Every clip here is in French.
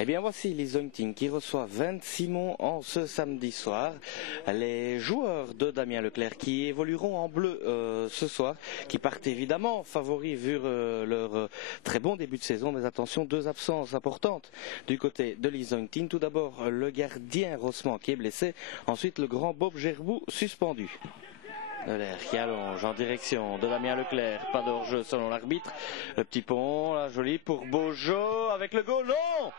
Eh bien voici l'Isointing qui reçoit Saint-Simon en ce samedi soir. Les joueurs de Damien Leclerc qui évolueront en bleu ce soir, qui partent évidemment favoris vu leur très bon début de saison. Mais attention, deux absences importantes du côté de l'Isointing. Tout d'abord le gardien Rossman qui est blessé, ensuite le grand Bob Gerbou suspendu. Leclerc qui allonge en direction de Damien Leclerc, pas de hors-jeu selon l'arbitre. Le petit pont, là, joli pour Beaujo avec le goal, non!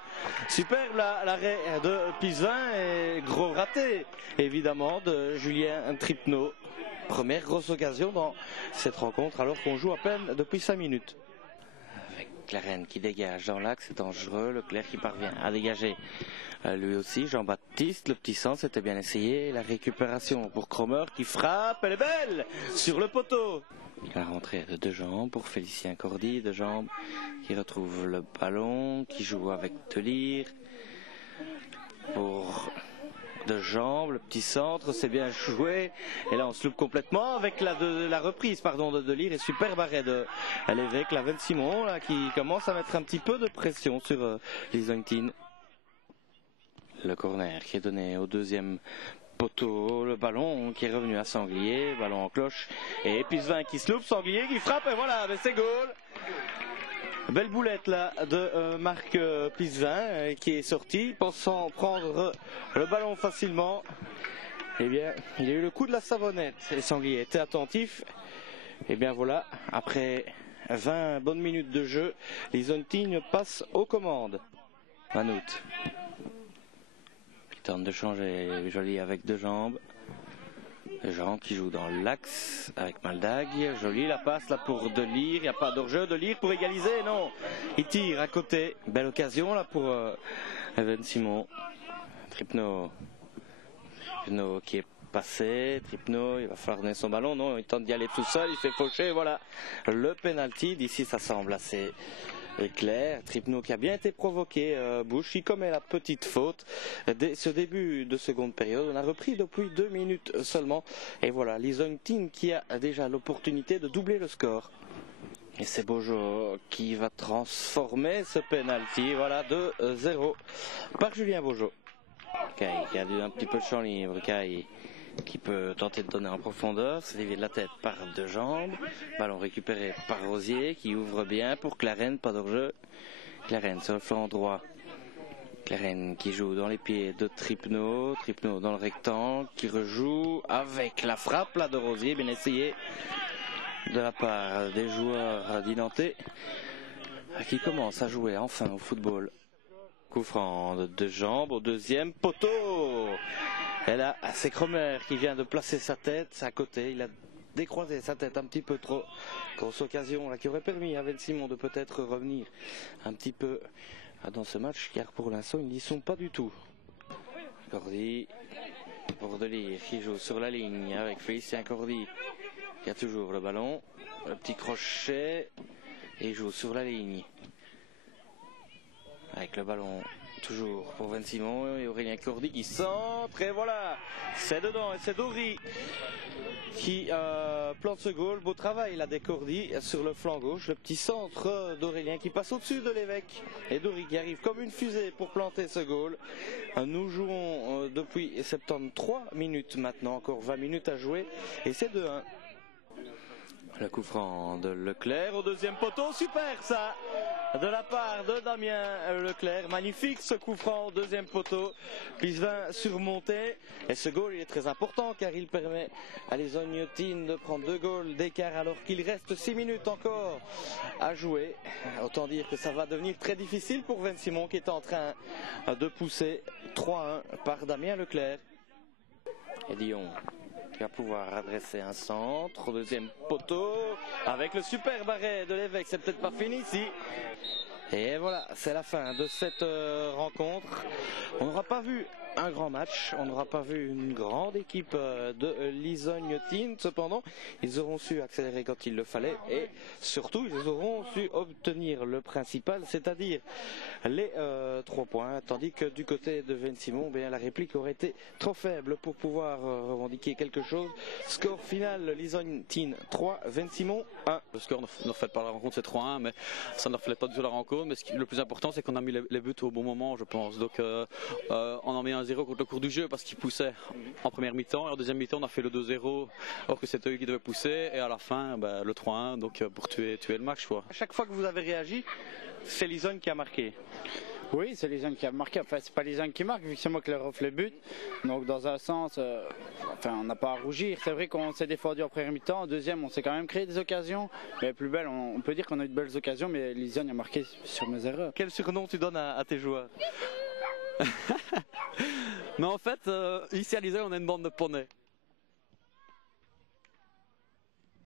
Superbe l'arrêt de Pisevin et gros raté évidemment de Julien Tripneau. Première grosse occasion dans cette rencontre alors qu'on joue à peine depuis 5 minutes. Avec Clarène qui dégage dans l'axe, c'est dangereux. Leclerc qui parvient à dégager lui aussi. Jean-Baptiste, le petit sens, c'était bien essayé. La récupération pour Cromer qui frappe, elle est belle sur le poteau. La rentrée de deux jambes pour Félicien Cordy, deux jambes qui retrouve le ballon, qui joue avec Delire. Pour deux jambes, le petit centre, c'est bien joué. Et là on se loupe complètement avec la reprise de Delire et superbe arrêt de l'évêque, la Saint-Simon là, qui commence à mettre un petit peu de pression sur l'Isointing. Le corner qui est donné au deuxième poteau, le ballon qui est revenu à Sanglier, ballon en cloche, et Pisevin qui se loupe, Sanglier qui frappe, et voilà, mais c'est goal. Belle boulette là de Marc Pisevin qui est sorti, pensant prendre le ballon facilement. Eh bien, il a eu le coup de la savonnette, et Sanglier était attentif. Et bien voilà, après 20 bonnes minutes de jeu, l'Isointing passe aux commandes. Manout tente de changer, joli avec deux jambes. Jean qui joue dans l'axe avec Maldag. Joli la passe là pour Delire. Il n'y a pas d'hors-jeu. Delire pour égaliser, non. Il tire à côté. Belle occasion là pour Saint-Simon. Tripneau qui est passé. Tripneau, il va falloir donner son ballon. Non, il tente d'y aller tout seul. Il fait faucher. Voilà le penalty. D'ici ça semble assez clair. Tripneau qui a bien été provoqué, Bush qui commet la petite faute dès ce début de seconde période. On a repris depuis 2 minutes seulement et voilà l'Isointing qui a déjà l'opportunité de doubler le score. Et c'est Beaujo qui va transformer ce penalty, voilà 2-0 par Julien Beaujo. Caille qui a un petit peu de champ libre, Caille qui peut tenter de donner en profondeur, c'est dévié de la tête par deux jambes, ballon récupéré par Rosier qui ouvre bien pour Clarène, pas d'hors-jeu. Clarène sur le flanc droit, Clarène qui joue dans les pieds de Tripneau, Tripneau dans le rectangle, qui rejoue avec la frappe là de Rosier, bien essayé de la part des joueurs d'Inanté qui commencent à jouer enfin au football. Coup franc de deux jambes au deuxième poteau. Et là, c'est Cromer qui vient de placer sa tête à côté. Il a décroisé sa tête un petit peu trop. Grosse occasion là, qui aurait permis à Saint-Simon de peut-être revenir un petit peu dans ce match, car pour l'instant, ils n'y sont pas du tout. Cordy pour Delire qui joue sur la ligne avec Félicien Cordy qui a toujours le ballon. Le petit crochet et il joue sur la ligne. Avec le ballon toujours pour Saint-Simon et Aurélien Cordy qui centre et voilà, c'est dedans et c'est Dory qui plante ce goal. Beau travail là des Cordy sur le flanc gauche, le petit centre d'Aurélien qui passe au-dessus de l'évêque et Dory qui arrive comme une fusée pour planter ce goal. Nous jouons depuis 73 minutes maintenant, encore 20 minutes à jouer et c'est 2-1. Le coup franc de Leclerc au deuxième poteau, super ça de la part de Damien Leclerc, magnifique ce coup franc au deuxième poteau, Pisevin surmonté et ce goal il est très important car il permet à l'Isointing de prendre 2 goals d'écart alors qu'il reste 6 minutes encore à jouer. Autant dire que ça va devenir très difficile pour Saint-Simon qui est en train de pousser 3-1 par Damien Leclerc. Et Dion qui va pouvoir adresser un centre au deuxième poteau avec le super arrêt de l'évêque. C'est peut-être pas fini ici. Et voilà, c'est la fin de cette rencontre. On n'aura pas vu un grand match. On n'aura pas vu une grande équipe de Lisogne Teen. Cependant, ils auront su accélérer quand il le fallait et surtout, ils auront su obtenir le principal, c'est-à-dire les 3 points. Tandis que du côté de Vensimon, la réplique aurait été trop faible pour pouvoir revendiquer quelque chose. Score final, Lisogne Teen 3, Vensimon 1. Le score ne reflète pas la rencontre, c'est 3-1, mais ça ne reflète pas du tout la rencontre. Mais le plus important, c'est qu'on a mis les buts au bon moment, je pense. Donc on en met un 0 contre le cours du jeu parce qu'il poussait en première mi-temps. Et en deuxième mi-temps, on a fait le 2-0, alors que c'était eux qui devaient pousser. Et à la fin, le 3-1, donc pour tuer le match, quoi. À chaque fois que vous avez réagi, c'est Lisogne qui a marqué. Oui, c'est Lisogne qui a marqué. Enfin, c'est pas Lisogne qui marque, vu que c'est moi qui leur offre les buts. Donc, dans un sens, on n'a pas à rougir. C'est vrai qu'on s'est défendu en première mi-temps. En deuxième, on s'est quand même créé des occasions. Mais plus belle, on peut dire qu'on a eu de belles occasions, mais Lisogne a marqué sur mes erreurs. Quel surnom tu donnes à tes joueurs? Mais en fait, ici à Lisogne, on a une bande de poneys.